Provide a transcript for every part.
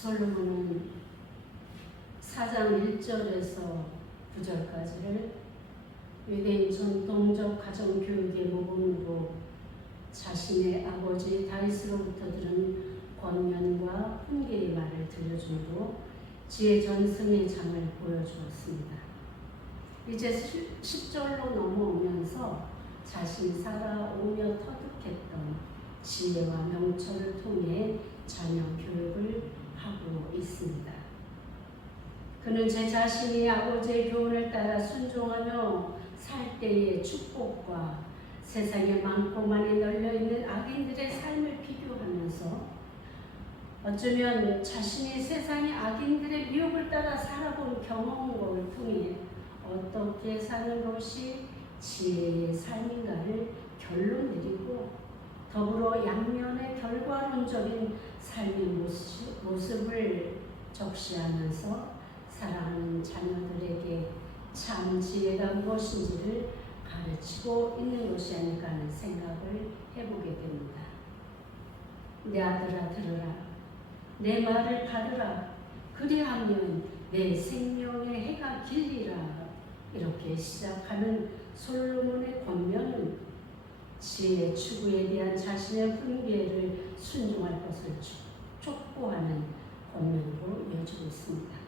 솔로몬은 4장 1절에서 9절까지를 유대인 전통적 가정교육의 모범으로 자신의 아버지 다윗으로부터 들은 권면과 훈계의 말을 들려주므로 지혜 전승의 장을 보여주었습니다. 이제 10절로 넘어오면서 자신이 살아오며 터득했던 지혜와 명철을 통해 자녀 교육을 하고 있습니다. 그는 제 자신이 아버지의 교훈을 따라 순종하며 살 때의 축복과 세상에 많고 많이 널려있는 악인들의 삶을 비교하면서 어쩌면 자신이 세상의 악인들의 미혹을 따라 살아본 경험을 통해 어떻게 사는 것이 지혜의 삶인가를 결론 내리고 더불어 양면의 결과론적인 삶의 모습을 적시하면서 사랑하는 자녀들에게 참 지혜가 무엇인지를 가르치고 있는 것이 아닐까 하는 생각을 해보게 됩니다. 내 아들아 들으라. 내 말을 받으라. 그리하면 내 생명의 해가 길리라. 이렇게 시작하는 솔로몬의 권면은 지혜의 추구에 대한 자신의 훈계를 순종할 것을 촉구하는 권면으로 이어지고 있습니다.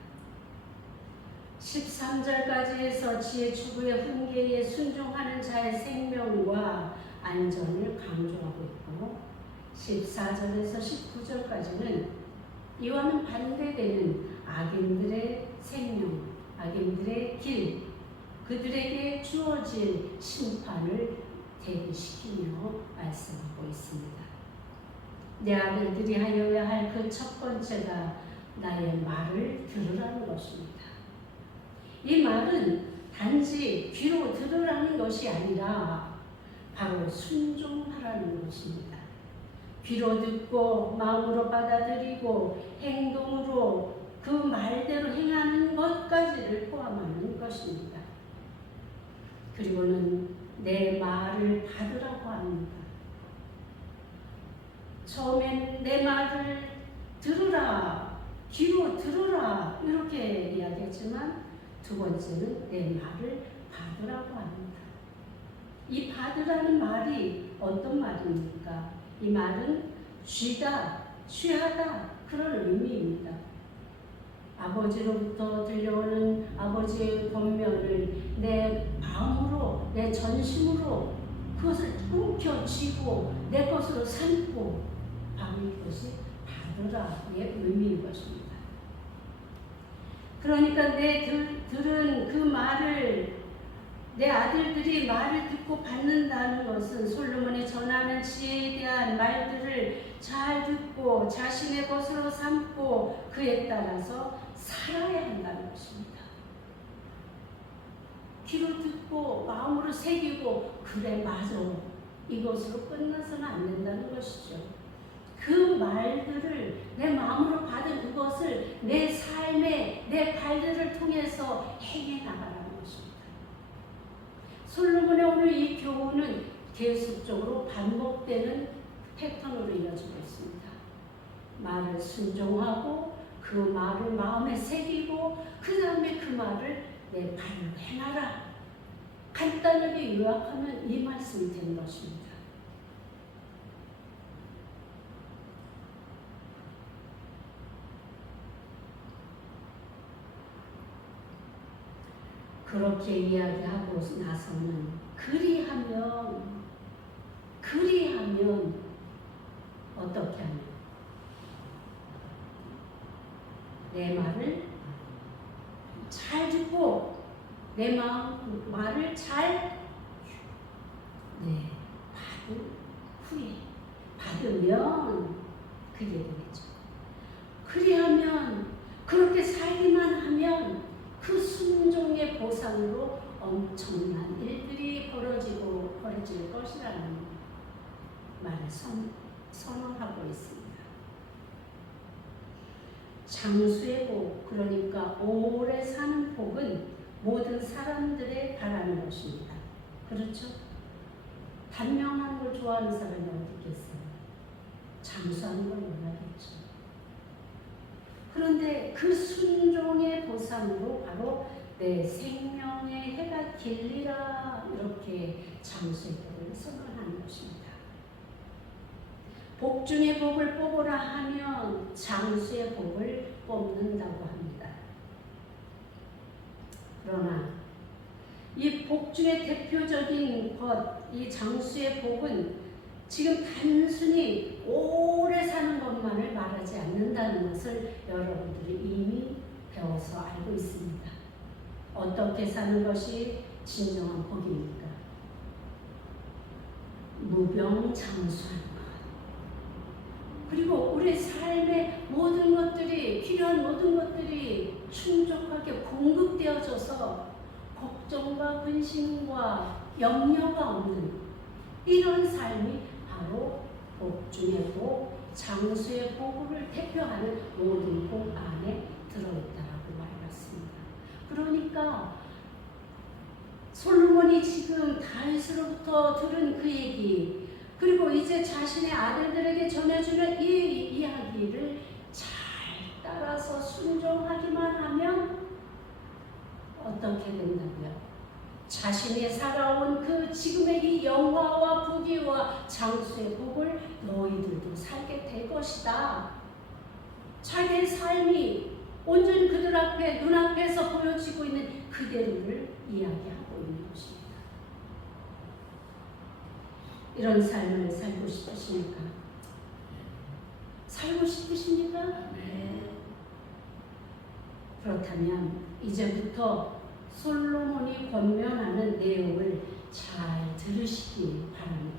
13절까지 해서 지혜 추구의 훈계에 순종하는 자의 생명과 안전을 강조하고 있고 14절에서 19절까지는 이와는 반대되는 악인들의 생명, 악인들의 길, 그들에게 주어질 심판을 대비시키며 말씀하고 있습니다. 내 아들들이 하여야 할 그 첫 번째가 나의 말을 들으라는 것입니다. 이 말은 단지 귀로 들으라는 것이 아니라 바로 순종하라는 것입니다. 귀로 듣고 마음으로 받아들이고 행동으로 그 말대로 행하는 것까지를 포함하는 것입니다. 그리고는 내 말을 받으라고 합니다. 처음엔 내 말을 들으라, 귀로 들으라 이렇게 이야기했지만 두 번째는 내 말을 받으라고 합니다. 이 받으라는 말이 어떤 말입니까? 이 말은 쥐다, 취하다 그런 의미입니다. 아버지로부터 들려오는 아버지의 권면을 내 마음으로, 내 전심으로 그것을 움켜쥐고 내 것으로 삼고 바로 이것이 받으라의 의미인 것입니다. 그러니까 내 들은 그 말을 내 아들들이 말을 듣고 받는다는 것은 솔로몬이 전하는 지혜에 대한 말들을 잘 듣고 자신의 것으로 삼고 그에 따라서 살아야 한다는 것입니다. 귀로 듣고 마음으로 새기고 그래 맞아 이것으로 끝나서는 안 된다는 것이죠. 그 말들을 내 마음으로 받은 그것을 내 삶에 내 발들을 통해서 행해 나가라는 것입니다. 솔로몬의 오늘 이 교훈은 계속적으로 반복되는 패턴으로 이어지고 있습니다. 말을 순종하고 그 말을 마음에 새기고 그 다음에 그 말을 내 발로 행하라. 간단하게 요약하면 이 말씀이 되는 것입니다. 그렇게 이야기하고 나서는 그리하면 어떻게 하냐? 내 말을 잘 듣고 내 말을 잘 받은 후에 받으면 그게 되겠죠. 그리하면 그렇게 살기만 하면 그 순종의 보상으로 엄청난 일들이 벌어질 것이라는 말을 선언하고 있습니다. 장수의 복, 그러니까 오래 사는 복은 모든 사람들의 바라는 것입니다. 그렇죠? 단명한 걸 좋아하는 사람이 어디 있겠어요? 장수하는 걸 원하겠죠. 그런데 그 순종의 보상으로 바로 내 생명의 해가 길리라 이렇게 장수의 복을 선언하는 것입니다. 복 중에 복을 뽑으라 하면 장수의 복을 뽑는다고 합니다. 그러나 이 복 중에 대표적인 것, 이 장수의 복은 지금 단순히 오래 사는 것만을 말하지 않는다는 것을 여러분들이 이미 배워서 알고 있습니다. 어떻게 사는 것이 진정한 복입니까? 무병장수하는 것. 그리고 우리 삶의 모든 것들이, 필요한 모든 것들이 충족하게 공급되어져서 걱정과 근심과 염려가 없는 이런 삶이 바로 복 중의 복, 장수의 복을 대표하는 모든 복 안에 들어있다라고 말했습니다. 그러니까 솔로몬이 지금 다윗으로부터 들은 그 얘기, 그리고 이제 자신의 아들들에게 전해주는 이 이야기를 잘 따라서 순종하기만 하면 어떻게 된다고요? 자신이 살아온 그 지금의 이 영화와 부귀와 장수의 복을 너희들도 살게 될 것이다. 자기의 삶이 온전히 그들 앞에, 눈앞에서 보여지고 있는 그대로를 이야기하고 있는 것입니다. 이런 삶을 살고 싶으십니까? 살고 싶으십니까? 네. 그렇다면 이제부터 솔로몬이 권면하는 내용을 잘 들으시기 바랍니다.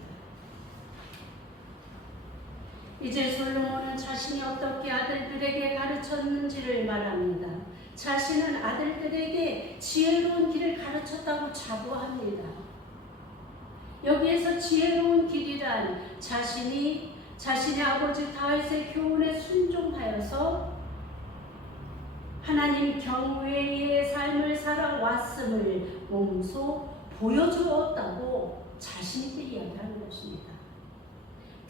이제 솔로몬은 자신이 어떻게 아들들에게 가르쳤는지를 말합니다. 자신은 아들들에게 지혜로운 길을 가르쳤다고 자부합니다. 여기에서 지혜로운 길이란 자신의 아버지 다윗의 교훈에 순종하여서 하나님 경외의 삶을 살아왔음을 몸소 보여주었다고 자신있게 이야기하는 것입니다.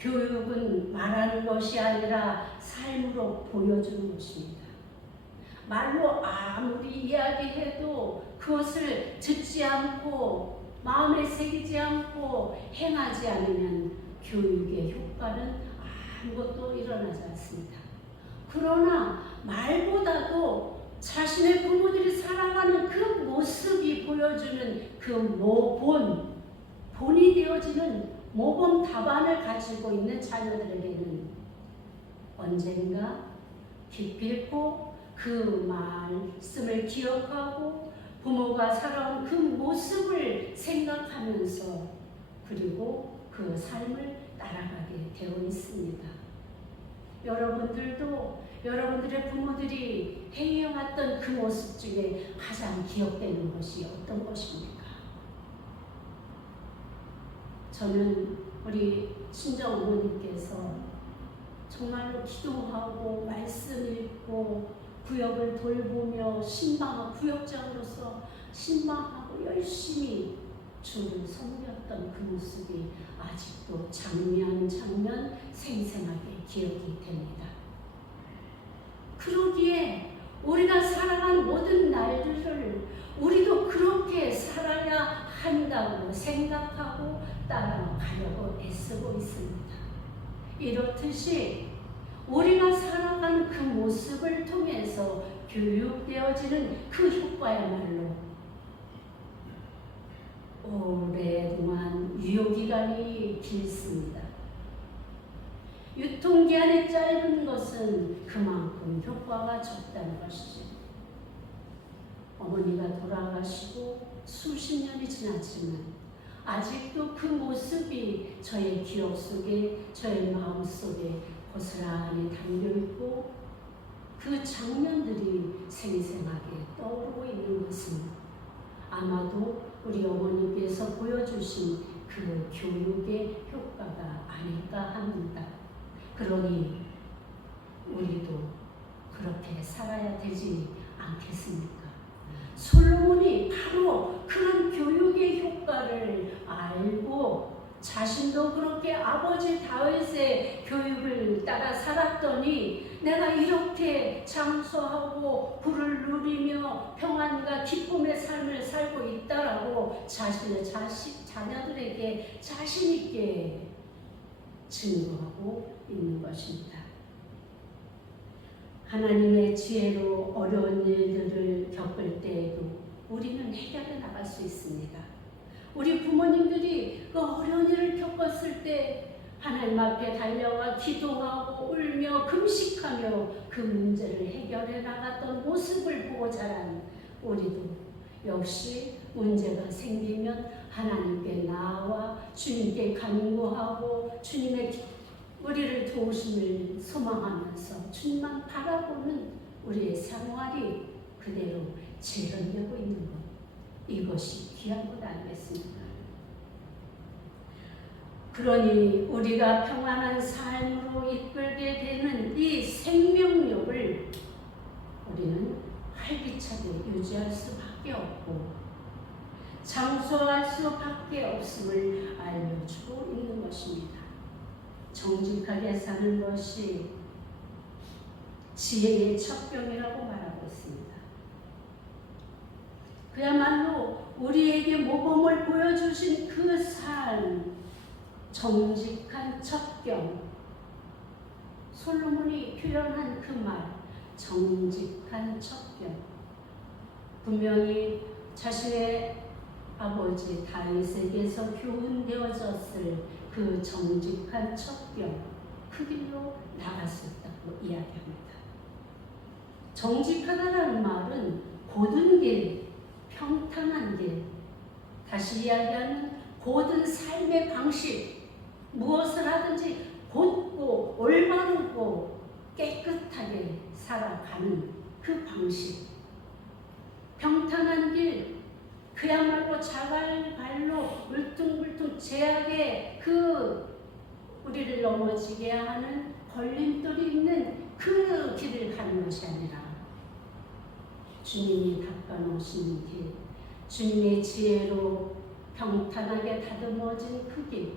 교육은 말하는 것이 아니라 삶으로 보여주는 것입니다. 말로 아무리 이야기해도 그것을 듣지 않고 마음에 새기지 않고 행하지 않으면 교육의 효과는 아무것도 일어나지 않습니다. 그러나 말보다도 자신의 부모들이 살아가는 그 모습이 보여주는 그 본이 되어지는 모범 답안을 가지고 있는 자녀들에게는 언젠가 기필코 그 말씀을 기억하고 부모가 살아온 그 모습을 생각하면서 그리고 그 삶을 따라가게 되어 있습니다. 여러분들도 여러분들의 부모들이 행해왔던 그 모습 중에 가장 기억되는 것이 어떤 것입니까? 저는 우리 친정 어머니께서 정말로 기도하고 말씀 읽고 구역을 돌보며 구역장으로서 신방하고 열심히 주를 섬겼던 그 모습이 아직도 장면 생생하게 기억이 됩니다. 그러기에 우리가 살아간 모든 날들을 우리도 그렇게 살아야 한다고 생각하고 따라가려고 애쓰고 있습니다. 이렇듯이 우리가 살아가는 그 모습을 통해서 교육되어지는 그 효과야말로 오랫동안 유효기간이 길습니다. 유통기한이 짧은 것은 그만큼 효과가 적다는 것이죠. 어머니가 돌아가시고 수십 년이 지났지만 아직도 그 모습이 저의 기억 속에, 저의 마음 속에 고스란히 담겨있고 그 장면들이 생생하게 떠오르고 있는 것은 아마도 우리 어머니께서 보여주신 그 교육의 효과가 아닐까 합니다. 그러니 우리도 그렇게 살아야 되지 않겠습니까? 솔로몬이 바로 그런 교육의 효과를 알고 자신도 그렇게 아버지 다윗의 교육을 따라 살았더니 내가 이렇게 장수하고 부를 누리며 평안과 기쁨의 삶을 살고 있다라고 자신의 자녀들에게 자신 있게 증거하고 있는 것입니다. 하나님의 지혜로 어려운 일들을 겪을 때에도 우리는 해결해 나갈 수 있습니다. 우리 부모님들이 그 어려운 일을 겪었을 때 하나님 앞에 달려와 기도하고 울며 금식하며 그 문제를 해결해 나갔던 모습을 보고 자란 우리도 역시 문제가 생기면 하나님께 나아와 주님께 간구하고 주님의 우리를 도우심을 소망하면서 주님만 바라보는 우리의 생활이 그대로 재현되고 있는 것, 이것이 귀한 것 아니겠습니까? 그러니 우리가 평안한 삶으로 이끌게 되는 이 생명력을 우리는 활기차게 유지할 수밖에 없고 장수할 수밖에 없음을 알려주고 있는 것입니다. 정직하게 사는 것이 지혜의 첩경이라고 말하고 있습니다. 그야말로 우리에게 모범을 보여주신 그 삶, 정직한 첩경, 솔로몬이 표현한 그 말, 정직한 첩경, 분명히 자신의 아버지 다윗에게서 교훈되어졌을 그 정직한 첩경, 그 길로 나갔었다고 이야기합니다. 정직하다라는 말은 고든 길, 평탄한 길, 다시 이야기하면 고든 삶의 방식, 무엇을 하든지 곧고 올바르고 깨끗하게 살아가는 그 방식, 평탄한 길, 그야말로 자갈발로 울퉁불퉁 제약의 그 우리를 넘어지게 하는 걸림돌이 있는 그 길을 가는 것이 아니라 주님이 닦아놓으신 길, 주님의 지혜로 평탄하게 다듬어진 그 길,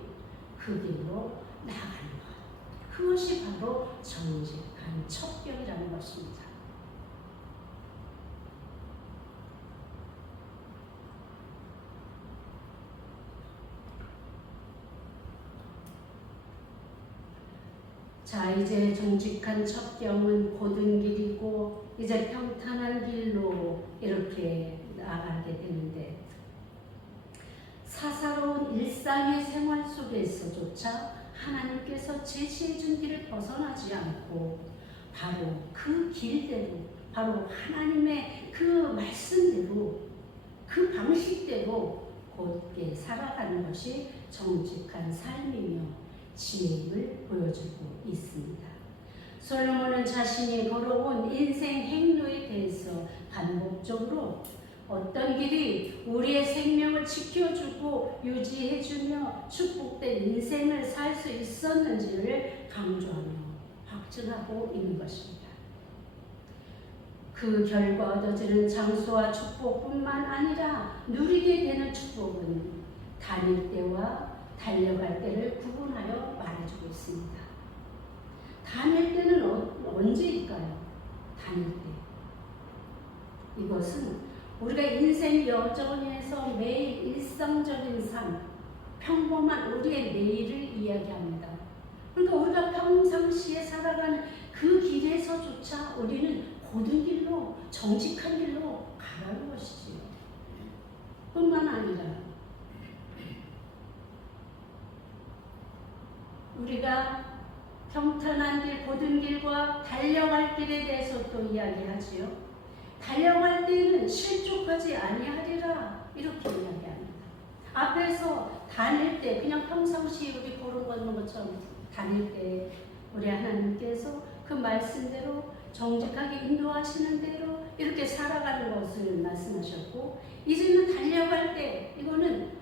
그 길로 나아가는 것, 그것이 바로 정직한 첩경이라는 것입니다. 자, 이제 정직한 첩경은 고든 길이고 이제 평탄한 길로 이렇게 나아가게 되는데, 사사로운 일상의 생활 속에서조차 하나님께서 제시해 준 길을 벗어나지 않고 바로 그 길대로, 바로 하나님의 그 말씀대로, 그 방식대로 곧게 살아가는 것이 정직한 삶이며 지혜를 보여주고 있습니다. 솔로몬은 자신이 걸어온 인생 행로에 대해서 반복적으로 어떤 길이 우리의 생명을 지켜주고 유지해주며 축복된 인생을 살 수 있었는지를 강조하며 확증하고 있는 것입니다. 그 결과 얻어지는 장수와 축복뿐만 아니라 누리게 되는 축복은 다닐 때와 달려갈 때를 구분하여 말해주고 있습니다. 다닐 때는 언제일까요? 다닐 때. 이것은 우리가 인생 여정에서 매일 일상적인 삶, 평범한 우리의 매일을 이야기합니다. 그러니까 우리가 평상시에 살아가는 그 길에서조차 우리는 고든 길로, 정직한 길로 가라는 것이지요. 뿐만 아니라 우리가 평탄한 길, 고든 길과 달려갈 길에 대해서 또 이야기하지요. 달려갈 때는 실족하지 아니하리라, 이렇게 이야기합니다. 앞에서 다닐 때, 그냥 평상시에 우리 걸음 걷는 것처럼 다닐 때 우리 하나님께서 그 말씀대로 정직하게 인도하시는 대로 이렇게 살아가는 것을 말씀하셨고, 이제는 달려갈 때, 이거는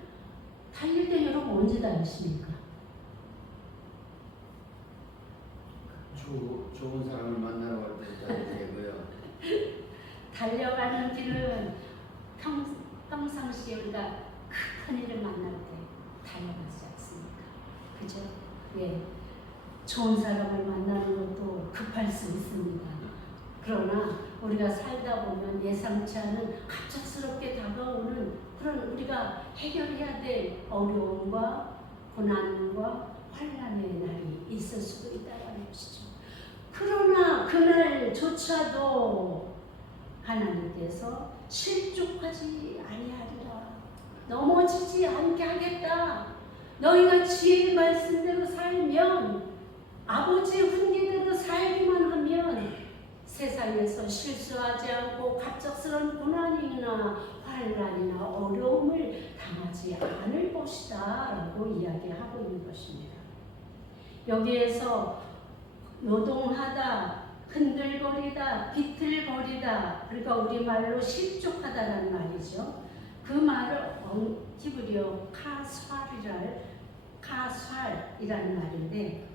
달릴 때 여러분 언제 달리십니까? 좋은 사람을 만나러 갈 때 되고요. 달려가는 길은 평상시에 우리가 급한 일을 만날 때 달려가지 않습니까? 그죠? 예. 좋은 사람을 만나는 것도 급할 수 있습니다. 그러나 우리가 살다 보면 예상치 않은 갑작스럽게 다가오는 그런 우리가 해결해야 될 어려움과 고난과 환난의 날이 있을 수도 있다는 것이죠. 그러나 그날조차도 하나님께서 실족하지 아니하리라. 넘어지지 않게 하겠다. 너희가 지혜의 말씀대로 살면, 아버지의 훈계대로 살기만 하면 세상에서 실수하지 않고 갑작스러운 고난이나 환난이나 어려움을 당하지 않을 것이다 라고 이야기하고 있는 것입니다. 여기에서 노동하다, 흔들거리다, 비틀거리다, 그러니까 우리말로 실족하다라는 말이죠. 그 말을 히브리어 카살이라는 말인데,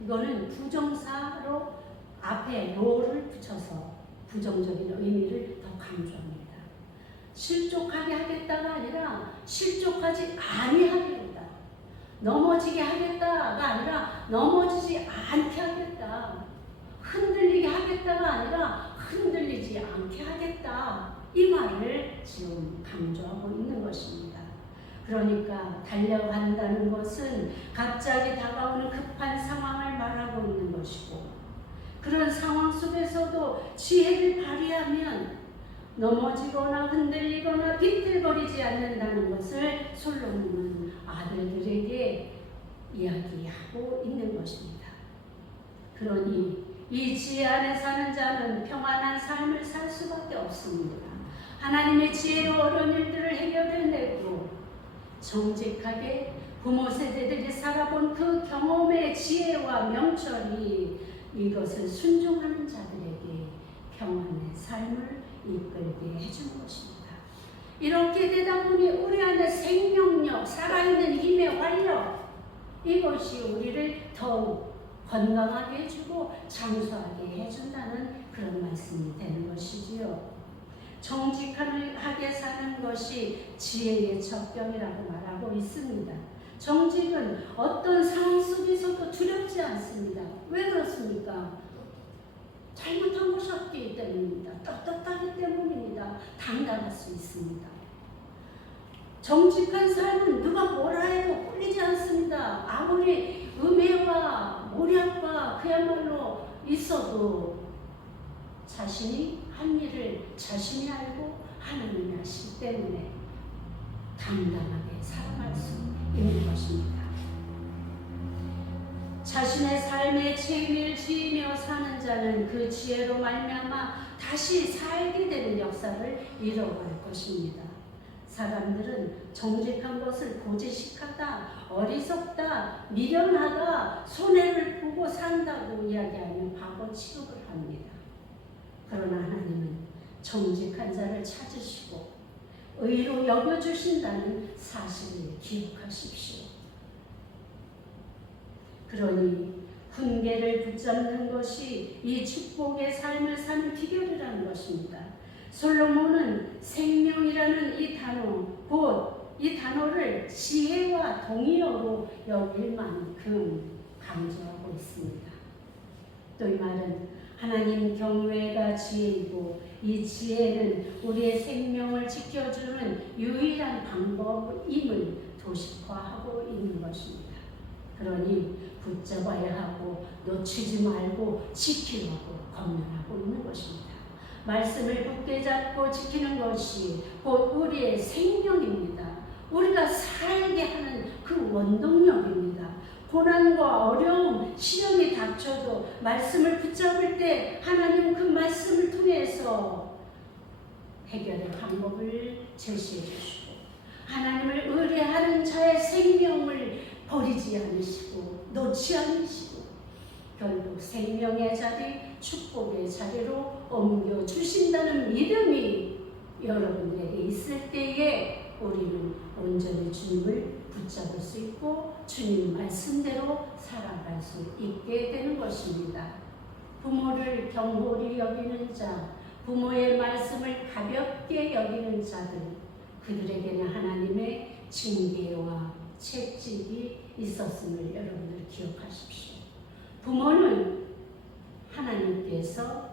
이거는 부정사로 앞에 로를 붙여서 부정적인 의미를 더 강조합니다. 실족하게 하겠다가 아니라 실족하지 아니하겠다. 넘어지게 하겠다가 아니라 넘어지지 않게 하겠다. 흔들리게 하겠다가 아니라 흔들리지 않게 하겠다. 이 말을 지금 강조하고 있는 것입니다. 그러니까 달려간다는 것은 갑자기 다가오는 급한 상황을 말하고 있는 것이고, 그런 상황 속에서도 지혜를 발휘하면 넘어지거나 흔들리거나 비틀거리지 않는다는 것을 솔로몬은 아들들에게 이야기하고 있는 것입니다. 그러니 이 지혜 안에 사는 자는 평안한 삶을 살 수밖에 없습니다. 하나님의 지혜로 어려운 일들을 해결해내고 정직하게 부모 세대들이 살아본 그 경험의 지혜와 명철이 이것을 순종하는 자들에게 평안의 삶을 이끌게 해주는 것입니다. 이렇게 되다 보니 우리 안에 생명력, 살아있는 힘의 활력, 이것이 우리를 더욱 건강하게 해주고 장수하게 해준다는 그런 말씀이 되는 것이지요. 정직하게 사는 것이 지혜의 첩경이라고 말하고 있습니다. 정직은 어떤 상황 속에서도 두렵지 않습니다. 왜 그렇습니까? 잘못한 것이 없기 때문입니다. 떳떳하기 때문입니다. 당당할 수 있습니다. 정직한 삶은 누가 뭐라 해도 꿀리지 않습니다. 아무리 음해와 모략과 그야말로 있어도 자신이 한 일을 자신이 알고 하나님이 아시기 때문에 당당하게 살아갈 수 있는 것입니다. 자신의 삶의 책임을 지으며 사는 자는 그 지혜로 말미암아 다시 살게 되는 역사를 이뤄갈 것입니다. 사람들은 정직한 것을 고지식하다, 어리석다, 미련하다, 손해를 보고 산다고 이야기하며 과거 취급을 합니다. 그러나 하나님은 정직한 자를 찾으시고 의로 여겨주신다는 사실을 기억하십시오. 그러니 훈계를 붙잡는 것이 이 축복의 삶을 사는 비결이라는 것입니다. 솔로몬은 생명이라는 이 단어, 곧 이 단어를 지혜와 동의어로 여길 만큼 강조하고 있습니다. 또 이 말은 하나님 경외가 지혜이고 이 지혜는 우리의 생명을 지켜주는 유일한 방법임을 도식화하고 있는 것입니다. 그러니 붙잡아야 하고 놓치지 말고 지키려고 권면하고 있는 것입니다. 말씀을 굳게 잡고 지키는 것이 곧 우리의 생명입니다. 우리가 살게 하는 그 원동력입니다. 고난과 어려움, 시련이 닥쳐도 말씀을 붙잡을 때 하나님 그 말씀을 통해서 해결의 방법을 제시해 주시고 하나님을 의뢰하는 자의 생명을 버리지 않으시고 놓지 않으시고 결국 생명의 자리, 축복의 자리로 옮겨주신다는 믿음이 여러분에게 있을 때에 우리는 온전히 주님을 붙잡을 수 있고 주님 말씀대로 살아갈 수 있게 되는 것입니다. 부모를 경홀히 여기는 자, 부모의 말씀을 가볍게 여기는 자들, 그들에게는 하나님의 징계와 채찍이 있었음을 여러분들 기억하십시오. 부모는 하나님께서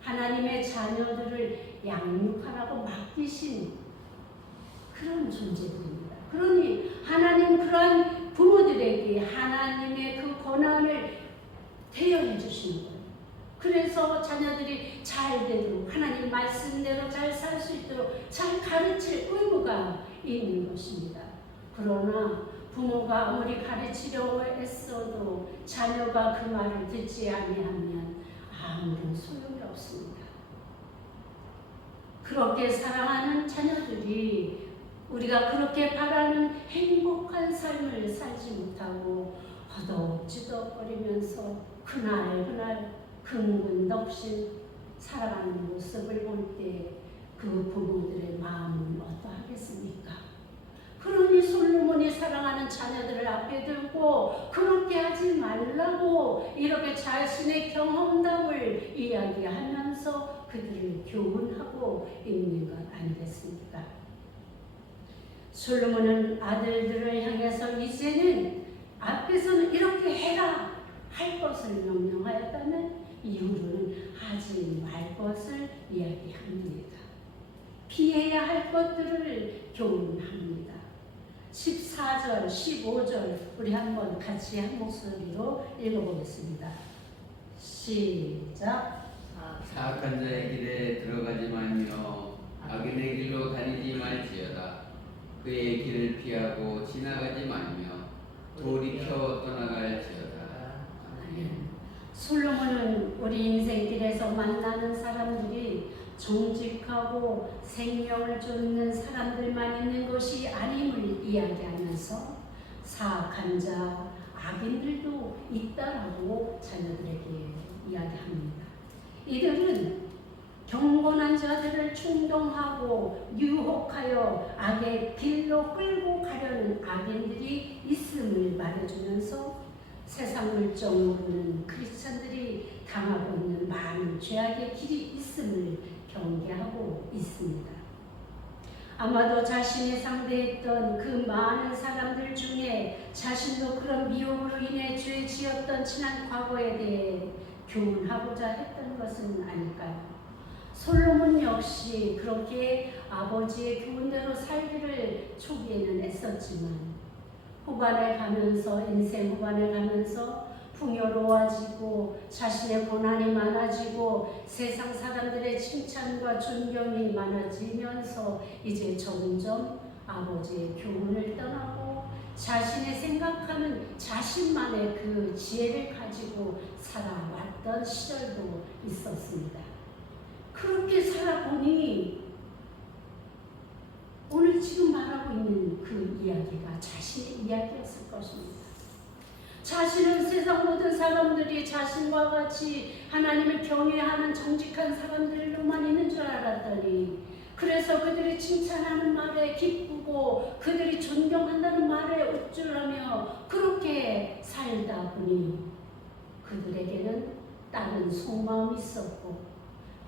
하나님의 자녀들을 양육하라고 맡기신 그런 존재들입니다. 그러니 하나님 그러한 부모들에게 하나님의 그 권한을 대여해 주시는 거예요. 그래서 자녀들이 잘 되도록 하나님 말씀대로 잘 살 수 있도록 잘 가르칠 의무가 있는 것입니다. 그러나 부모가 아무리 가르치려고 애써도 자녀가 그 말을 듣지 아니하면 아무런 소용이 없습니다. 그렇게 사랑하는 자녀들이 우리가 그렇게 바라는 행복한 삶을 살지 못하고 허덕지덕거리면서 그날 근근덕신 살아가는 모습을 볼 때 그 부모들의 마음은 어떠하겠습니까? 그러니 솔로몬이 사랑하는 자녀들을 앞에 들고 그렇게 하지 말라고 이렇게 자신의 경험담을 이야기하면서 그들을 교훈하고 있는 것 아니겠습니까? 솔로몬은 아들들을 향해서 이제는 앞에서는 이렇게 해라 할 것을 명령하였다면 이후로는 하지 말 것을 이야기합니다. 피해야 할 것들을 교훈합니다. 14절, 15절 우리 한번 같이 한 목소리로 읽어보겠습니다. 시작. 사악한 자의 길에 들어가지 말며 악인의 길로 다니지 말지어다. 그의 길을 피하고 지나가지 말며 돌이켜 떠나갈지어다. 아멘. 솔로몬은 우리 인생길에서 만나는 사람들이 정직하고 생명을 쫓는 사람들만 있는 것이 아님을 이야기하면서 사악한 자, 악인들도 있다라고 자녀들에게 이야기합니다. 이들은 경건한 자들을 충동하고 유혹하여 악의 길로 끌고 가려는 악인들이 있음을 말해주면서 세상 물정으로는 크리스찬들이 당하고 있는 많은 죄악의 길이 있음을 경계하고 있습니다. 아마도 자신이 상대했던 그 많은 사람들 중에 자신도 그런 미혹으로 인해 죄 지었던 지난 과거에 대해 교훈하고자 했던 것은 아닐까요? 솔로몬 역시 그렇게 아버지의 교훈대로 살기를 초기에는 애썼지만 인생 후반에 가면서 풍요로워지고 자신의 고난이 많아지고 세상 사람들의 칭찬과 존경이 많아지면서 이제 점점 아버지의 교훈을 떠나고 자신이 생각하는 자신만의 그 지혜를 가지고 살아왔던 시절도 있었습니다. 그렇게 살아보니 오늘 지금 말하고 있는 그 이야기가 자신의 이야기였을 것입니다. 자신은 세상 모든 사람들이 자신과 같이 하나님을 경외하는 정직한 사람들로만 있는 줄 알았더니 그래서 그들이 칭찬하는 말에 기쁘고 그들이 존경한다는 말에 우쭐하며 그렇게 살다 보니 그들에게는 다른 속마음이 있었고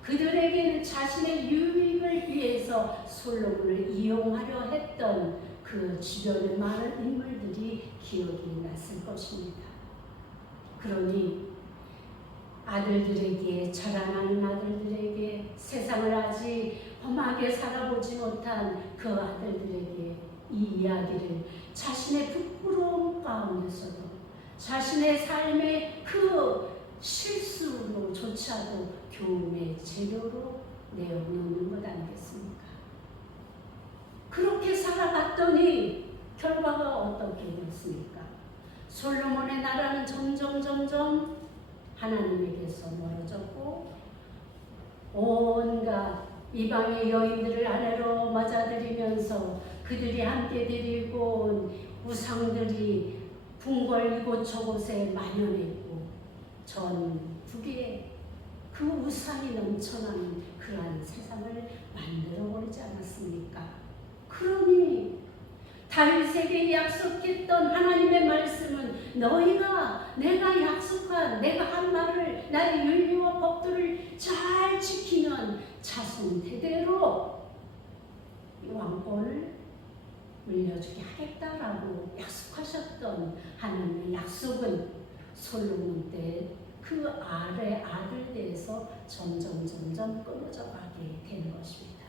그들에게는 자신의 유익을 위해서 솔로몬을 이용하려 했던 그 주변의 많은 인물들이 기억이 났을 것입니다. 그러니 아들들에게 자라나는 아들들에게 세상을 아직 험하게 살아보지 못한 그 아들들에게 이 이야기를 자신의 부끄러움 가운데서도 자신의 삶의 그 실수로조차도 교훈의 재료로 내어놓는 것 아니겠습니까? 그렇게 살아갔더니 결과가 어떻게 됐습니까? 솔로몬의 나라는 점점 하나님에게서 멀어졌고 온갖 이방의 여인들을 아내로 맞아들이면서 그들이 함께 드리고 온 우상들이 궁궐 이곳저곳에 만연했고 전 북에 그 우상이 넘쳐나는 그러한 세상을 만들어버리지 않았습니까? 그러니 다윗에게 약속했던 하나님의 말씀은 너희가 내가 약속한 내가 한 말을 나의 윤리와 법도를 잘 지키면 자손 대대로 왕권을 물려주게 하겠다라고 약속하셨던 하나님의 약속은 솔로몬 때 그 아들 대에서 점점 끊어져 가게 되는 것입니다.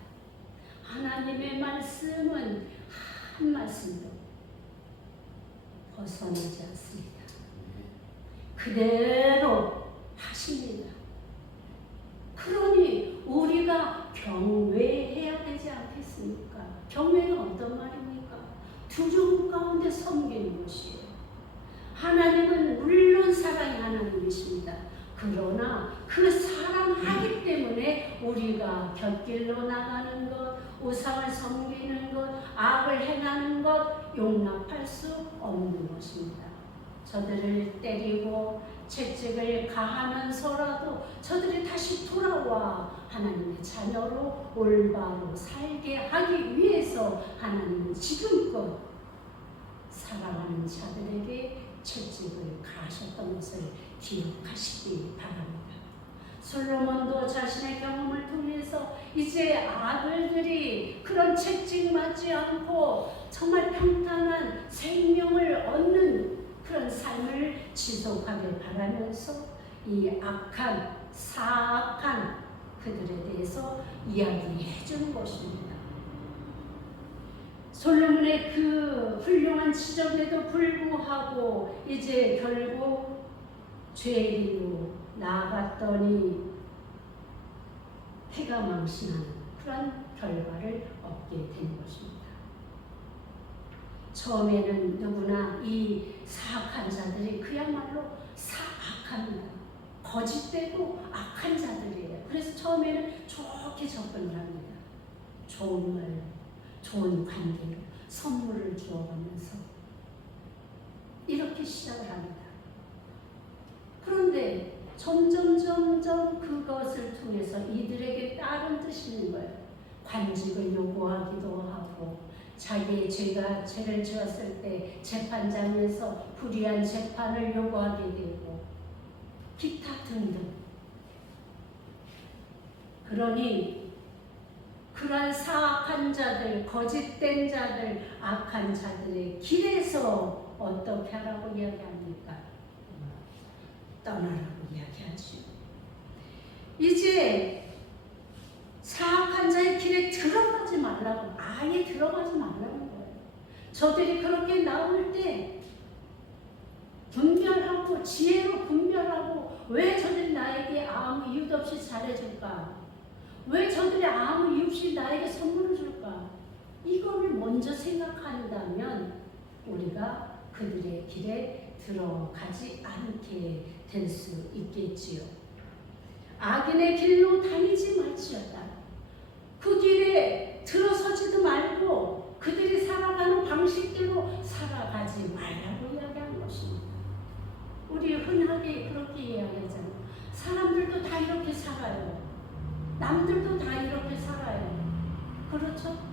하나님의 말씀은 한 말씀도 벗어나지 않습니다. 그대로 하십니다. 그러니 우리가 경외해야 되지 않겠습니까? 경외가 어떤 말입니까? 두려움 가운데 섬기는 것이에요. 하나님은 물론 사랑의 하나님이십니다. 그러나 그 사랑하기 때문에 우리가 곁길로 나가는 것, 우상을 섬기는 것, 악을 행하는 것 용납할 수 없는 것입니다. 저들을 때리고 채찍을 가하면서라도 저들이 다시 돌아와 하나님의 자녀로 올바로 살게 하기 위해서 하나님은 지금껏 사랑하는 자들에게 채찍을 가하셨던 것을 기억하시기 바랍니다. 솔로몬도 자신의 경험을 통해서 이제 아들들이 그런 채찍 맞지 않고 정말 평탄한 생명을 얻는 그런 삶을 지속하길 바라면서 이 악한 사악한 그들에 대해서 이야기해 주는 것입니다. 솔로몬의 그 훌륭한 지적에도 불구하고 이제 결국 죄인으로 나아갔더니 해가 망신하는 그런 결과를 얻게 된 것입니다. 처음에는 누구나 이 사악한 자들이 그야말로 사악합니다. 거짓되고 악한 자들이에요. 그래서 처음에는 좋게 접근을 합니다. 좋은 말, 좋은 관계로 선물을 주어가면서 이렇게 시작을 합니다. 그런데 점점 그것을 통해서 이들에게 다른 뜻이 있는 거예요. 관직을 요구하기도 하고 자기의 죄를 지었을 때 재판장에서 불의한 재판을 요구하게 되고 기타 등등. 그러니 그러한 사악한 자들, 거짓된 자들, 악한 자들의 길에서 어떻게 하라고 이야기합니까? 떠나라고 이야기하죠. 이제 사악한 자의 길에 들어가지 말라고, 아예 들어가지 말라는 거예요. 저들이 그렇게 나올 때 분별하고 지혜로 분별하고 왜 저들이 나에게 아무 이유도 없이 잘해줄까? 왜 저들이 아무 이유 없이 나에게 선물을 줄까? 이거를 먼저 생각한다면 우리가 그들의 길에 들어가지 않게 될 수 있겠지요. 악인의 길로 다니지 말지어다. 그 길에 들어서지도 말고 그들이 살아가는 방식대로 살아가지 말라고 이야기하는 것입니다. 우리 흔하게 그렇게 이야기하잖아요. 사람들도 다 이렇게 살아요. 남들도 다 이렇게 살아요. 그렇죠?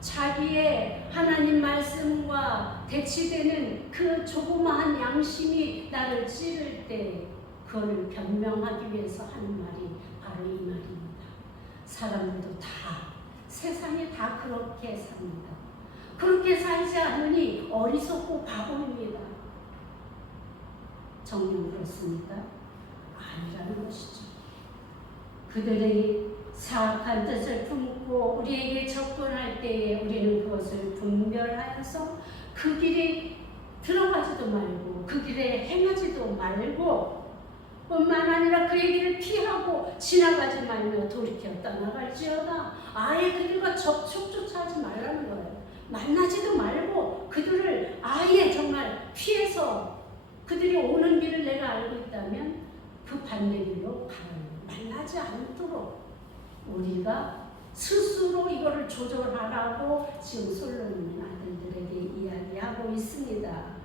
자기의 하나님 말씀과 대치되는 그 조그마한 양심이 나를 찌를 때 그걸 변명하기 위해서 하는 말이 바로 이 말입니다. 사람들도 다 세상에 다 그렇게 삽니다. 그렇게 살지 않으니 어리석고 바보입니다. 정녕 그렇습니까? 아니라는 것이죠. 그들의 사악한 뜻을 품고 우리에게 접근할 때에 우리는 그것을 분별하여서 그 길에 들어가지도 말고 그 길에 행하지도 말고 뿐만 아니라 그의 길을 피하고 지나가지 말며 돌이켜 떠나갈지어다. 아예 그들과 접촉조차 하지 말라는 거예요. 만나지도 말고 그들을 아예 정말 피해서 그들이 오는 길을 내가 알고 있다면 그 반대길로 가요. 만나지 않도록 우리가 스스로 이거를 조절하라고 지금 솔로몬 아들들에게 이야기하고 있습니다.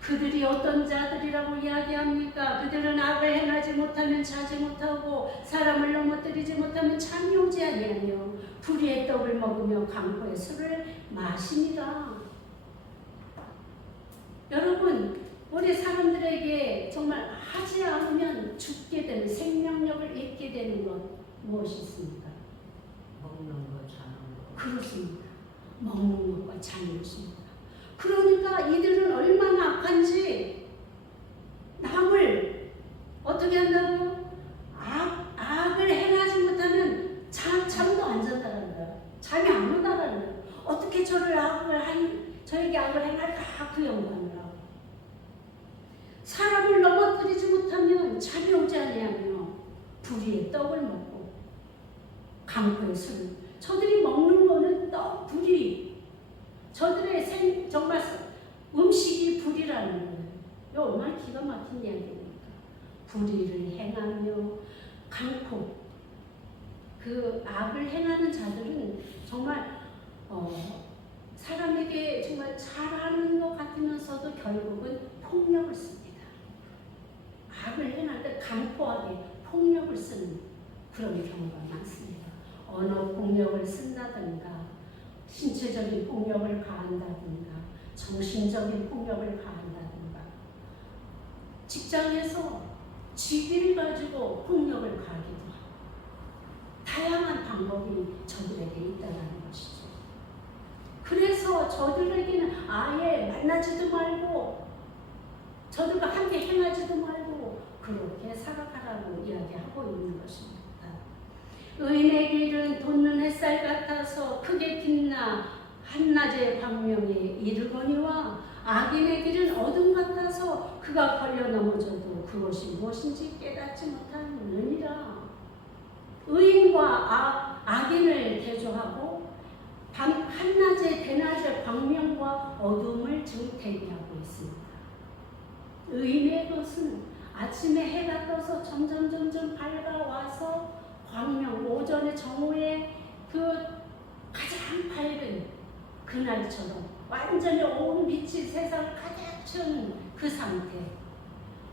그들이 어떤 자들이라고 이야기합니까? 그들은 악을 행하지 못하면 자지 못하고 사람을 넘어뜨리지 못하면 잠이 오지 아니하며 불의의 떡을 먹으며 강포의 술을 마시니라. 여러분, 우리 사람들에게 정말 하지 않으면 죽게 되는 생명력을 잃게 되는 것 무엇이 있습니까? 먹는 거, 자는 거. 그렇습니다. 먹는 것과 자는 것입니다. 그러니까 이들은 얼마나 악한지 남을 어떻게 한다고요? 악을 행하지 못하면 잠도 안 잔다는 거예요. 잠이 안 온다는 거예요. 어떻게 저에게 악을 행할까 그 연구하느라고. 사람을 넘어뜨리지 못하면 잠이 오지 아니하며 불의의 떡을 먹고 강포의 술. 저들이 먹는 거는 떡, 불이. 저들의 정말 음식이 불이라는 거예요. 이거 얼마나 기가 막힌 이야기입니까? 불의를 행하며 강포. 그 악을 행하는 자들은 정말 사람에게 정말 잘하는 것 같으면서도 결국은 폭력을 씁니다. 악을 행할 때 강포하게 폭력을 쓰는 그런 경우가 많습니다. 언어 폭력을 쓴다든가 신체적인 폭력을 가한다든가 정신적인 폭력을 가한다든가 직장에서 직위를 가지고 폭력을 가하기도 하고 다양한 방법이 저들에게 있다는 것이죠. 그래서 저들에게는 아예 만나지도 말고 저들과 함께 행하지도 말고 그렇게 살아가라고 이야기하고 있는 것입니다. 의인의 길은 돋는 햇살 같아서 크게 빛나 한낮의 광명에 이르거니와 악인의 길은 어둠 같아서 그가 걸려 넘어져도 그것이 무엇인지 깨닫지 못하느니라. 의인과 악인을 대조하고 한낮의 대낮의 광명과 어둠을 지금 대비하고 있습니다. 의인의 것은 아침에 해가 떠서 점점 밝아와서 광명, 오전의 정오에 그 가장 밝은 그날처럼 완전히 온 빛이 세상을 가득 채운 그 상태,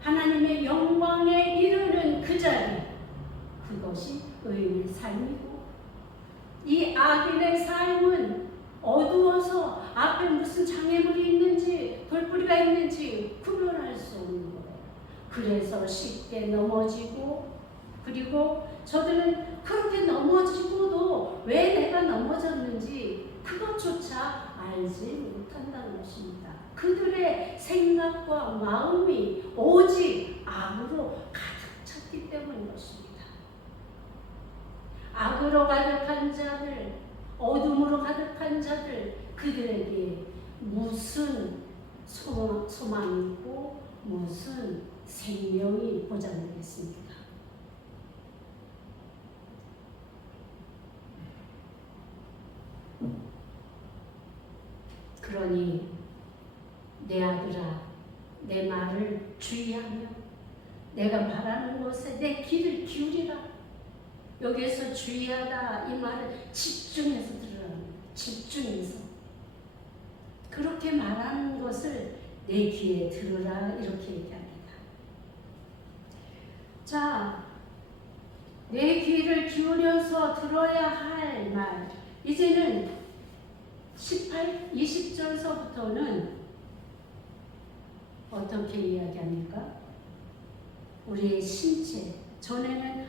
하나님의 영광에 이르는 그 자리, 그것이 의인의 삶이고, 이 악인의 삶은 어두워서 앞에 무슨 장애물이 있는지 돌뿌리가 있는지 구별할 수 없는 거예요. 그래서 쉽게 넘어지고, 그리고 저들은 그렇게 넘어지고도 왜 내가 넘어졌는지 그것조차 알지 못한다는 것입니다. 그들의 생각과 마음이 오직 악으로 가득 찼기 때문인 것입니다. 악으로 가득한 자들, 어둠으로 가득한 자들, 그들에게 무슨 소망이 있고 무슨 생명이 보장되겠습니까? 그러니 내 아들아, 내 말을 주의하며 내가 말하는 것에 내 귀를 기울이라. 여기에서 주의하다 이 말을 집중해서 들으라는 거예요. 집중해서 그렇게 말하는 것을 내 귀에 들으라 이렇게 얘기합니다. 자, 내 귀를 기울여서 들어야 할 말. 이제는 20절서부터는 어떻게 이야기합니까? 우리의 신체. 전에는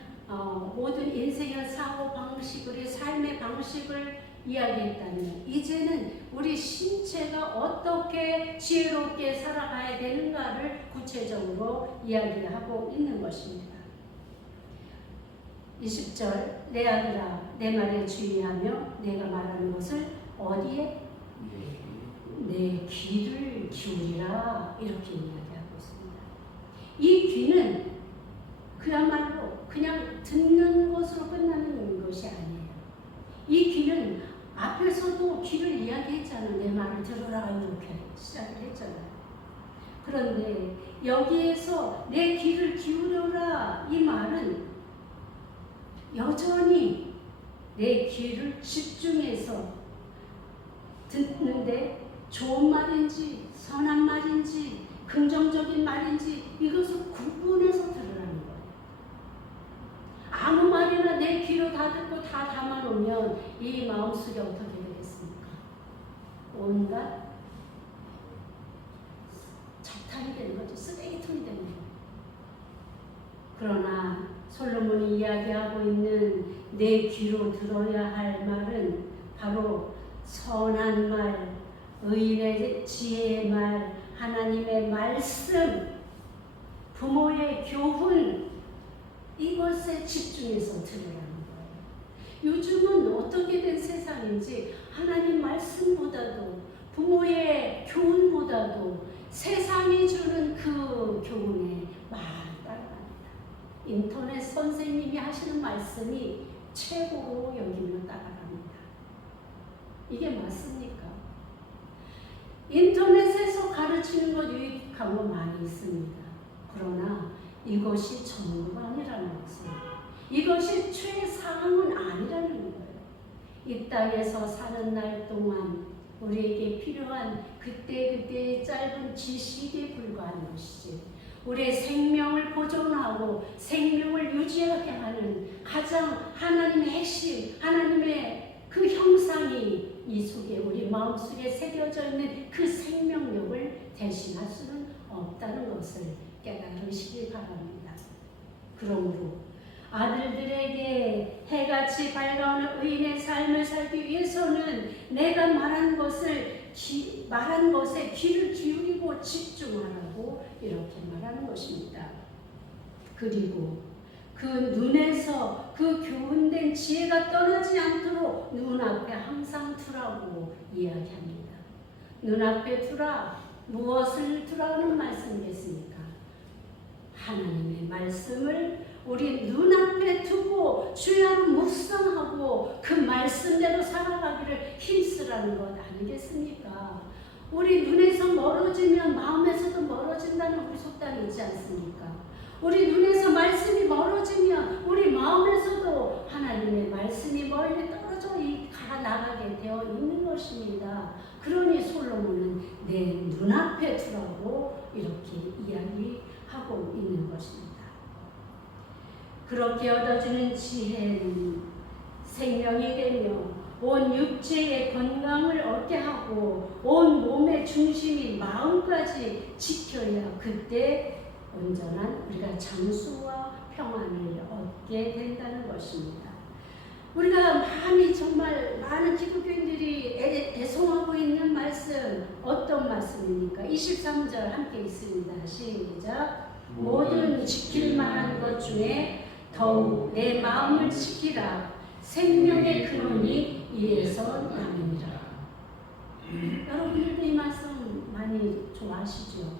모든 인생의 사고 방식, 우리 삶의 방식을 이야기했다면 이제는 우리 신체가 어떻게 지혜롭게 살아가야 되는가를 구체적으로 이야기하고 있는 것입니다. 20절, 내 아들아, 내 말에 주의하며 내가 말하는 것을 어디에? 내 귀를 기울이라 이렇게 이야기하고 있습니다. 이 귀는 그야말로 그냥 듣는 것으로 끝나는 것이 아니에요. 이 귀는 앞에서도 귀를 이야기했잖아요. 내 말을 들으라 이렇게 시작을 했잖아요. 그런데 여기에서 내 귀를 기울여라 이 말은 여전히 내 귀를 집중해서 듣는데 좋은 말인지 선한 말인지 긍정적인 말인지 이것을 구분해서 들으라는 거예요. 아무 말이나 내 귀로 다 듣고 다 담아놓으면 이 마음속에 어떻게 되겠습니까? 온갖 적탈이 되는 거죠. 쓰레기통이 되는 거예요. 그러나 솔로몬이 이야기하고 있는 내 귀로 들어야 할 말은 바로 선한 말, 의인의 지혜의 말, 하나님의 말씀, 부모의 교훈, 이것에 집중해서 들으라는 거예요. 요즘은 어떻게 된 세상인지 하나님 말씀보다도 부모의 교훈보다도 세상이 주는 그 교훈에 말 따라갑니다. 인터넷 선생님이 하시는 말씀이 최고로 여기면 따라갑니다. 이게 맞습니까? 인터넷에서 가르치는 것 유익한 거 많이 있습니다. 그러나 이것이 전부가 아니라는 것은, 이것이 최상은 아니라는 거예요. 이 땅에서 사는 날 동안 우리에게 필요한 그때그때의 짧은 지식에 불과한 것이지, 우리의 생명을 보존하고 생명을 유지하게 하는 가장 하나님의 핵심, 하나님의 그 형상이 이 속에 우리 마음속에 새겨져 있는 그 생명력을 대신할 수는 없다는 것을 깨달으시기 바랍니다. 그러므로 아들들에게 해같이 밝아오는 의인의 삶을 살기 위해서는 내가 말한 것에 귀를 기울이고 집중하라고 이렇게 말하는 것입니다. 그리고 그 눈에서 그 교훈된 지혜가 떠나지 않도록 눈앞에 항상 두라고 이야기합니다. 눈앞에 두라, 무엇을 두라는 말씀이겠습니까? 하나님의 말씀을 우리 눈앞에 두고 주야로 묵상하고 그 말씀대로 살아가기를 힘쓰라는 것 아니겠습니까? 우리 눈에서 멀어지면 마음에서도 멀어진다는 우리 속담이 있지 않습니까? 우리 눈에서 말씀이 멀어지면 우리 마음에서도 하나님의 말씀이 멀리 떨어져 가 나가게 되어 있는 것입니다. 그러니 솔로몬은 내 눈앞에 두라고 이렇게 이야기하고 있는 것입니다. 그렇게 얻어지는 지혜는 생명이 되며 온 육체의 건강을 얻게 하고 온 몸의 중심인 마음까지 지켜야 그때 온전한 우리가 장수와 평안을 얻게 된다는 것입니다. 우리가 많이 정말 많은 기독교인들이 애송하고 있는 말씀, 어떤 말씀입니까? 23절 함께 있습니다. 시작. 모든 지킬 만한 것 중에 더욱 내 마음을 지키라. 생명의 근원이 이에서 남이니라. 여러분들도 이 말씀 많이 좋아하시죠?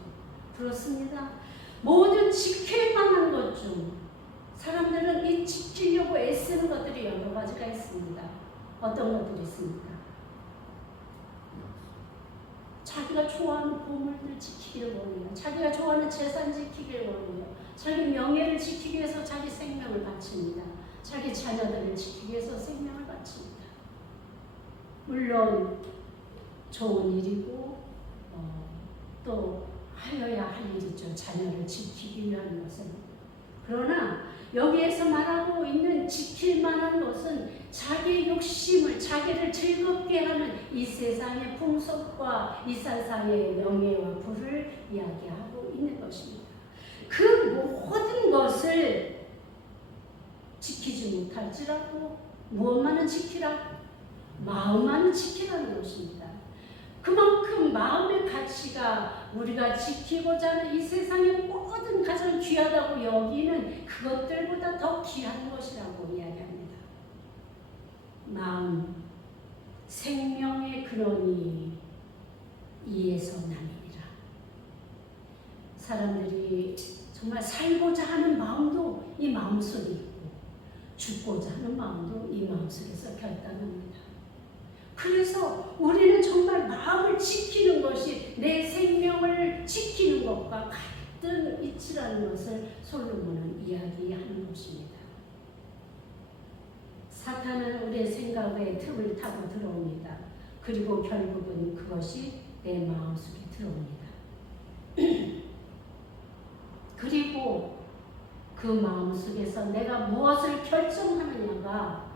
그렇습니다. 모든 지킬 만한 것 중 사람들은 이 지키려고 애쓰는 것들이 여러 가지가 있습니다. 어떤 것들이 있습니까? 자기가 좋아하는 보물들 지키기를 원해요. 자기가 좋아하는 재산 지키기를 원해요. 자기 명예를 지키기 위해서 자기 생명을 바칩니다. 자기 자녀들을 지키기 위해서 생명을 바칩니다. 물론 좋은 일이고 또 하여야 할 일이죠. 자녀를 지키기 위한 것은. 그러나 여기에서 말하고 있는 지킬 만한 것은 자기 욕심을, 자기를 즐겁게 하는 이 세상의 풍속과 이 세상의 명예와 부를 이야기하고 있는 것입니다. 그 모든 것을 지키지 못할지라도 무엇만은 지키라? 마음만은 지키라는 것입니다. 그만큼 마음의 가치가 우리가 지키고자 하는 이 세상의 모든 가장 귀하다고 여기는 그것들보다 더 귀한 것이라고 이야기합니다. 마음, 생명의 근원이 이에서 남이니라. 사람들이 정말 살고자 하는 마음도 이 마음속에 있고 죽고자 하는 마음도 이 마음속에서 결단합니다. 그래서 우리는 정말 마음을 지키는 것이 내 생명을 지키는 것과 같은 이치라는 것을 솔로몬은 이야기하는 것입니다. 사탄은 우리의 생각에 틈을 타고 들어옵니다. 그리고 결국은 그것이 내 마음속에 들어옵니다. 그리고 그 마음속에서 내가 무엇을 결정하느냐가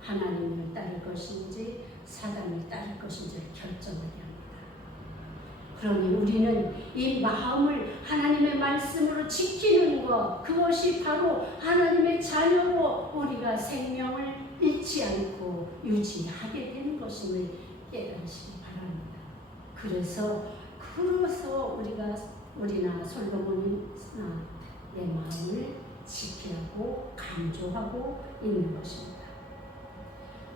하나님을 따를 것인지 사단을 따를 것인지를 결정하게 합니다. 그러니 우리는 이 마음을 하나님의 말씀으로 지키는 것, 그것이 바로 하나님의 자녀로 우리가 생명을 잃지 않고 유지하게 되는 것임을 깨달으시기 바랍니다. 그래서 우리나 솔로몬이나 내 마음을 지키라고 강조하고 있는 것입니다.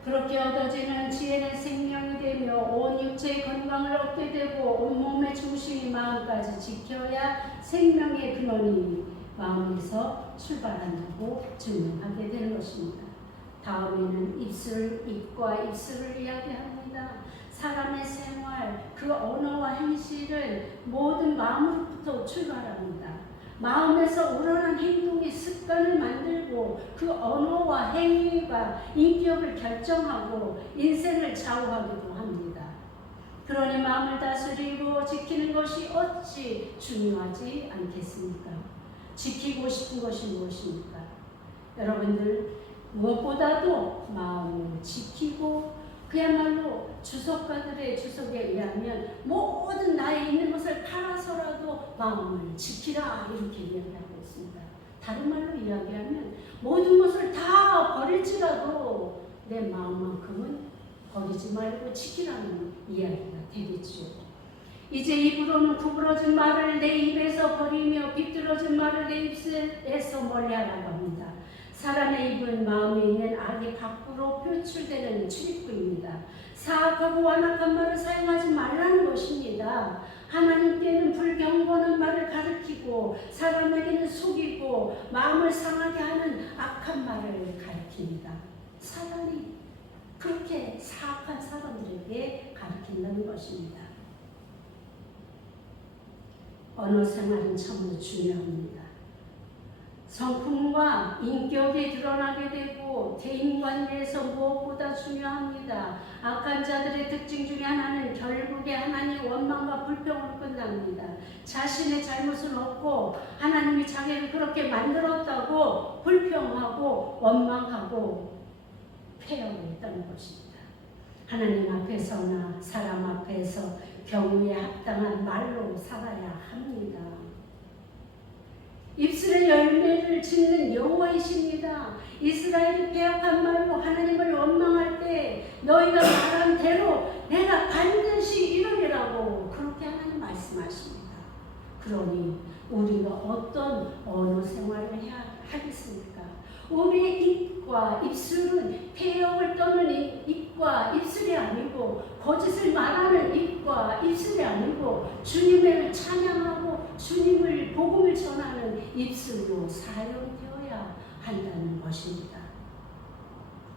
그렇게 얻어지는 지혜는 생명이 되며 온 육체의 건강을 얻게 되고 온몸의 중심이 마음까지 지켜야 생명의 근원이 마음에서 출발한다고 증명하게 되는 것입니다. 다음에는 입과 입술을 이야기합니다. 사람의 생활, 그 언어와 행실은 모든 마음으로부터 출발합니다. 마음에서 우러난 행동이 습관을 만들고 그 언어와 행위가 인격을 결정하고 인생을 좌우하기도 합니다. 그러니 마음을 다스리고 지키는 것이 어찌 중요하지 않겠습니까? 지키고 싶은 것이 무엇입니까? 여러분들 무엇보다도 마음을 지키고 그야말로 주석가들의 주석에 의하면 모든 나에 있는 것을 팔아서라도 마음을 지키라 이렇게 이야기하고 있습니다. 다른 말로 이야기하면 모든 것을 다 버릴지라도 내 마음만큼은 버리지 말고 지키라는 이야기가 되겠죠. 이제 입으로는 구부러진 말을 내 입에서 버리며 비뚤어진 말을 내 입에서 멀리하라고 합니다. 사람의 입은 마음에 있는 악이 밖으로 표출되는 출입구입니다. 사악하고 완악한 말을 사용하지 말라는 것입니다. 하나님께는 불경건한 말을 가르치고 사람에게는 속이고 마음을 상하게 하는 악한 말을 가르칩니다. 사단이 그렇게 사악한 사람들에게 가르친다는 것입니다. 언어 생활은 참으로 중요합니다. 성품과 인격이 드러나게 되고 대인관계에서 무엇보다 중요합니다. 악한 자들의 특징 중에 하나는 결국에 하나님의 원망과 불평으로 끝납니다. 자신의 잘못은 없고 하나님이 자기를 그렇게 만들었다고 불평하고 원망하고 폐하고 있다는 것입니다. 하나님 앞에서나 사람 앞에서 경우에 합당한 말로 살아야 합니다. 입술의 열매를 짓는 여호와이십니다. 이스라엘이 빼앗한 말로 하나님을 원망할 때 너희가 말한 대로 내가 반드시 이루리라고 그렇게 하나님 말씀하십니다. 그러니 우리가 어떤 언어 생활을 해야 하겠습니까? 우리의 입과 입술은 폐역을 떠는 입과 입술이 아니고 거짓을 말하는 입과 입술이 아니고 주님을 찬양하고 주님을 복음을 전하는 입술로 사용되어야 한다는 것입니다.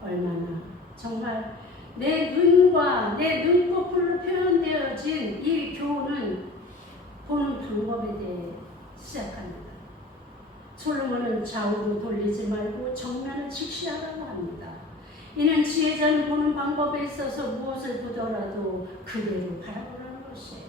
얼마나 정말 내 눈과 내 눈꺼풀로 표현되어진 이 교훈은 보는 방법에 대해 시작합니다. 솔로몬은 좌우로 돌리지 말고 정면을 직시하라고 합니다. 이는 지혜자는 보는 방법에 있어서 무엇을 보더라도 그대로 바라보라는 것이에요.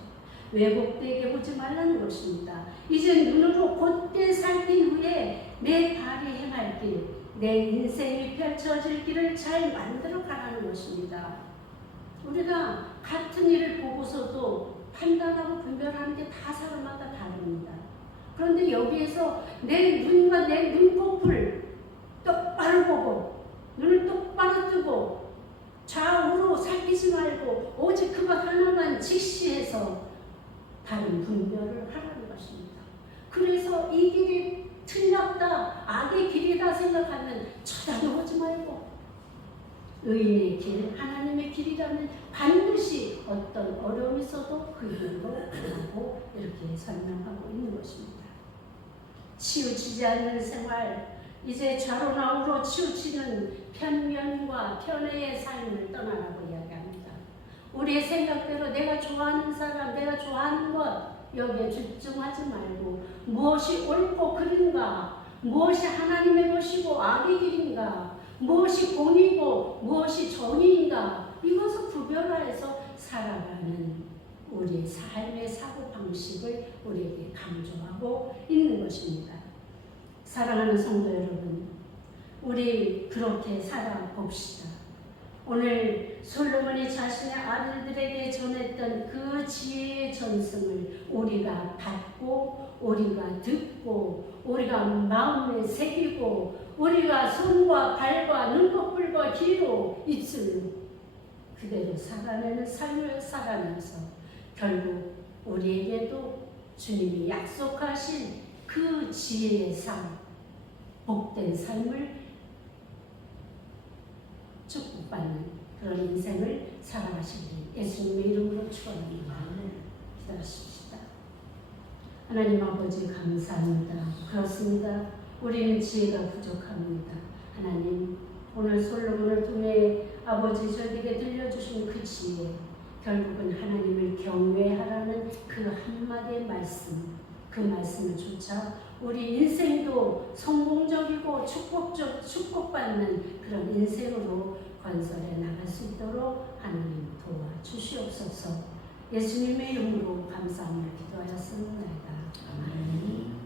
왜곡되게 보지 말라는 것입니다. 이제 눈으로 곧게 살핀 후에 내 발이 행할 길, 내 인생이 펼쳐질 길을 잘 만들어 가라는 것입니다. 우리가 같은 일을 보고서도 판단하고 분별하는 게 다 사람마다 다릅니다. 그런데 여기에서 내 눈과 내 눈꺼풀 똑바로 보고 눈을 똑바로 뜨고 좌우로 살피지 말고 오직 그것 하나만 직시해서 바른 분별을 하라는 것입니다. 그래서 이 길이 틀렸다, 악의 길이다 생각하면 쳐다보지 말고 의인의 길, 하나님의 길이라면 반드시 어떤 어려움이 있어도 그 길로 가고 이렇게 설명하고 있는 것입니다. 치우치지 않는 생활, 이제 좌로나 우로 치우치는 편견과 편애의 삶을 떠나라고 이야기합니다. 우리의 생각대로 내가 좋아하는 사람, 내가 좋아하는 것 여기에 집중하지 말고 무엇이 옳고 그른가, 무엇이 하나님의 것이고 악의 길인가, 무엇이 공이고 무엇이 정의인가 이것을 구별하여서 살아가는 우리의 삶의 사고방식을 우리에게 강조하고 있는 것입니다. 사랑하는 성도 여러분, 우리 그렇게 살아봅시다. 오늘 솔로몬이 자신의 아들들에게 전했던 그 지혜의 전승을 우리가 받고 우리가 듣고 우리가 마음에 새기고 우리가 손과 발과 눈꺼풀과 귀로 입술로 그대로 살아내는 삶을 살아내서 결국 우리에게도 주님이 약속하신 그 지혜의 삶, 복된 삶을 축복받는 그런 인생을 살아가시길 예수님의 이름으로 축원합니다. 기도하십시다. 하나님 아버지 감사합니다. 그렇습니다. 우리는 지혜가 부족합니다. 하나님 오늘 솔로몬을 통해 아버지 저에게 들려주신 그 지혜, 결국은 하나님을 경외하라는 그 한마디의 말씀, 그 말씀을 쫓아 우리 인생도 성공적이고 축복받는 그런 인생으로 건설해 나갈 수 있도록 하나님 도와주시옵소서. 예수님의 이름으로 감사함을 기도하였습니다. 아멘.